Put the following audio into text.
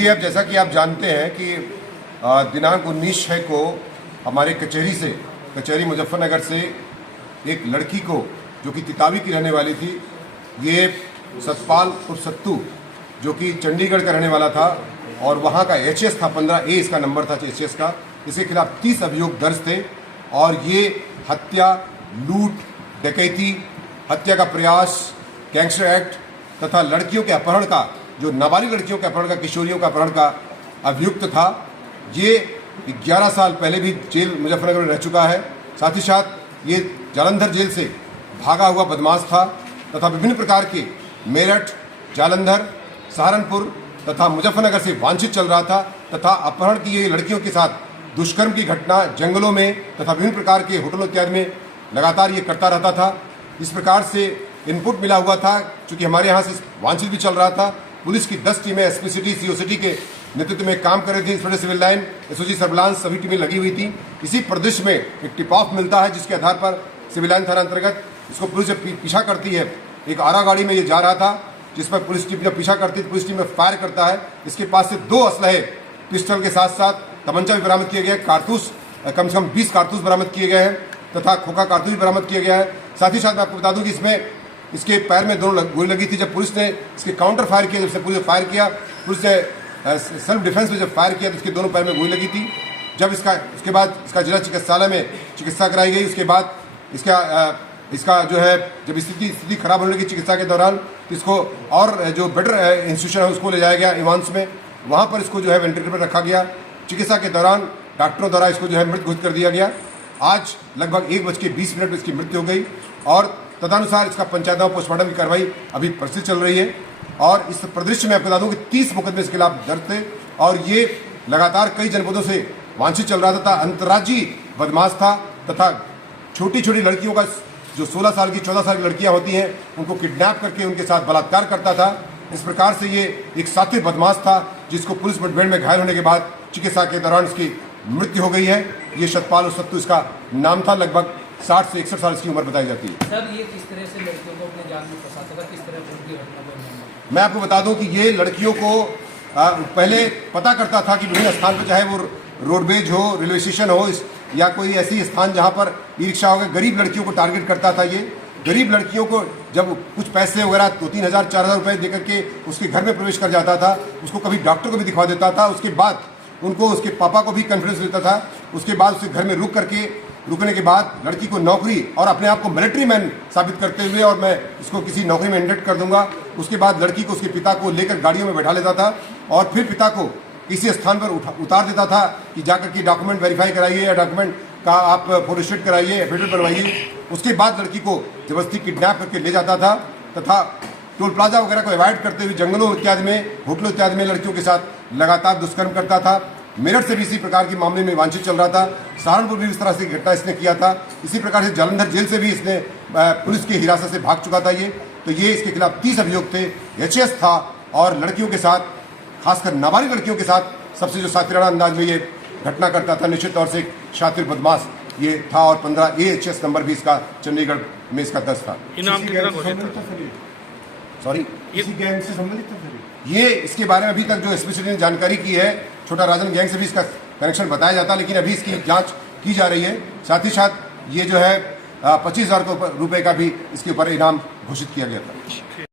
देखिए, अब जैसा कि आप जानते हैं कि दिनांक 19/6 को हमारे कचहरी मुजफ्फरनगर से एक लड़की को, जो कि तितावी की रहने वाली थी, ये सतपाल उर्फ सत्तू, जो कि चंडीगढ़ का रहने वाला था और वहाँ का HS था, 15A इसका नंबर था HS का। इसके खिलाफ 30 अभियोग दर्ज थे और ये हत्या, लूट, डकैती, हत्या का प्रयास, गैंगस्टर एक्ट तथा लड़कियों के अपहरण का, जो नाबालिग लड़कियों के अपहरण का, किशोरियों का अपहरण का अभियुक्त था। ये 11 साल पहले भी जेल मुजफ्फरनगर में रह चुका है। साथ ही साथ ये जालंधर जेल से भागा हुआ बदमाश था तथा विभिन्न प्रकार के मेरठ, जालंधर, सहारनपुर तथा मुजफ्फरनगर से वांछित चल रहा था तथा अपहरण की ये लड़कियों के साथ दुष्कर्म की घटना जंगलों में तथा विभिन्न प्रकार के होटलों इत्यादि में लगातार ये करता रहता था। इस प्रकार से इनपुट मिला हुआ था, चूँकि हमारे यहाँ से वांछित भी चल रहा था। पुलिस की 10 टीमें SP सिटी, CO सिटी के नेतृत्व में काम कर रही थी। Inspector civil line, SOG surveillance, सभी टीमें लगी हुई थी। इसी परिदृश्य में एक टिप ऑफ मिलता है, जिसके आधार पर सिविल लाइन थाना अंतर्गत इसको पुलिस जब पीछा करती है। एक आरा गाड़ी में ये जा रहा था, जिस पर पुलिस टीम जब पीछा करती है, पुलिस टीम में फायर करता है। इसके पास से 2 असलहे, पिस्टल के साथ साथ तमंचा भी बरामद किए गए, कारतूस कम से कम 20 कारतूस बरामद किए गए हैं तथा खोखा कारतूस भी बरामद किया गया है। साथ ही साथ मैं आपको बता दूं कि इसके पैर में दोनों गोली लगी थी। जब पुलिस ने इसके काउंटर फायर किया, जब पुलिस ने फायर किया, पुलिस ने सेल्फ डिफेंस में जब फायर किया तो इसके दोनों पैर में गोली लगी थी। जब उसके बाद इसका जिला चिकित्सालय में चिकित्सा कराई गई। उसके बाद इसका जो है, जब स्थिति खराब होने की चिकित्सा के दौरान इसको और जो बेटर इंस्टीट्यूशन है उसको ले जाया गया इवांस में। वहाँ पर इसको जो है वेंटिलेटर पर रखा गया। चिकित्सा के दौरान डॉक्टरों द्वारा इसको जो है मृत घोषित कर दिया गया। आज लगभग 1:20 में इसकी मृत्यु हो गई और तदनुसार इसका पंचायत पोस्टमार्टम की कार्रवाई अभी परिस्थिति चल रही है। और इस परिदृश्य में आपको बता दूं कि 30 मुकदमे इसके खिलाफ दर्ज थे और ये लगातार कई जनपदों से वांछित चल रहा था। अंतर्राज्यीय बदमाश था तथा छोटी छोटी लड़कियों का, जो 16 साल की 14 साल की लड़कियां होती हैं, उनको किडनैप करके उनके साथ बलात्कार करता था। इस प्रकार से ये एक साथी बदमाश था, जिसको पुलिस मुठभेड़ में घायल होने के बाद चिकित्सा के दौरान इसकी मृत्यु हो गई है। ये सतपाल और सत्तू इसका नाम था। लगभग 60 से 61 साल इसकी उम्र बताई जाती है। सर, ये किस तरह से लड़कियों को अपने जाल में फंसाता था, किस तरह से उनकी घटना को? मैं आपको बता दूं कि ये लड़कियों को पहले पता करता था कि विभिन्न स्थान पर, चाहे वो रोडवेज हो, रेलवे स्टेशन हो, या कोई ऐसी स्थान जहां पर ई रिक्शा हो गए, गरीब लड़कियों को टारगेट करता था। ये गरीब लड़कियों को जब कुछ पैसे वगैरह 2-3 हज़ार 4 हज़ार रुपये देकर के उसके घर में प्रवेश कर जाता था, उसको कभी डॉक्टर को भी दिखवा देता था। उसके बाद उनको उसके पापा को भी कॉन्फ्रेंस देता था। उसके बाद उसके घर में रुकने के बाद लड़की को नौकरी और अपने आप को मिलिट्री मैन साबित करते हुए, और मैं इसको किसी नौकरी में इंडक्ट कर दूंगा, उसके बाद लड़की को उसके पिता को लेकर गाड़ियों में बैठा लेता था और फिर पिता को किसी स्थान पर उतार देता था कि जाकर के डॉक्यूमेंट वेरीफाई कराइए या डॉक्यूमेंट का आप फोटोस्टेट कराइए, एफिडेविट बनवाइए। उसके बाद लड़की को जबरदस्ती किडनैप करके ले जाता था तथा टोल प्लाजा वगैरह को अवॉइड करते हुए जंगलों इत्यादि में, होटलों इत्यादि में लड़कियों के साथ लगातार दुष्कर्म करता था। मेरठ से भी इसी प्रकार के मामले में वांछित चल रहा था। सहारनपुर भी इस तरह से घटना इसने किया था। इसी प्रकार से जालंधर जेल से भी इसने पुलिस की हिरासत से भाग चुका था। ये इसके खिलाफ 30 अभियोग थे। HS था और लड़कियों के साथ, खासकर नाबालिग लड़कियों के साथ सबसे जो सातिराना अंदाज में ये घटना करता था, निश्चित तौर से एक शातिर बदमाश ये था। और 15A HS नंबर भी इसका चंडीगढ़ में इसका दर्ज था। इनाम कितना घोषित था? सॉरी, इसी गैंग से संबंधित था सर? ये इसके बारे में अभी तक जो SP सिटी ने जानकारी की है, छोटा राजन गैंग से भी इसका कनेक्शन बताया जाता है, लेकिन अभी इसकी जांच की जा रही है। साथ ही साथ ये जो है 25,000 रुपये का भी इसके ऊपर इनाम घोषित किया गया था।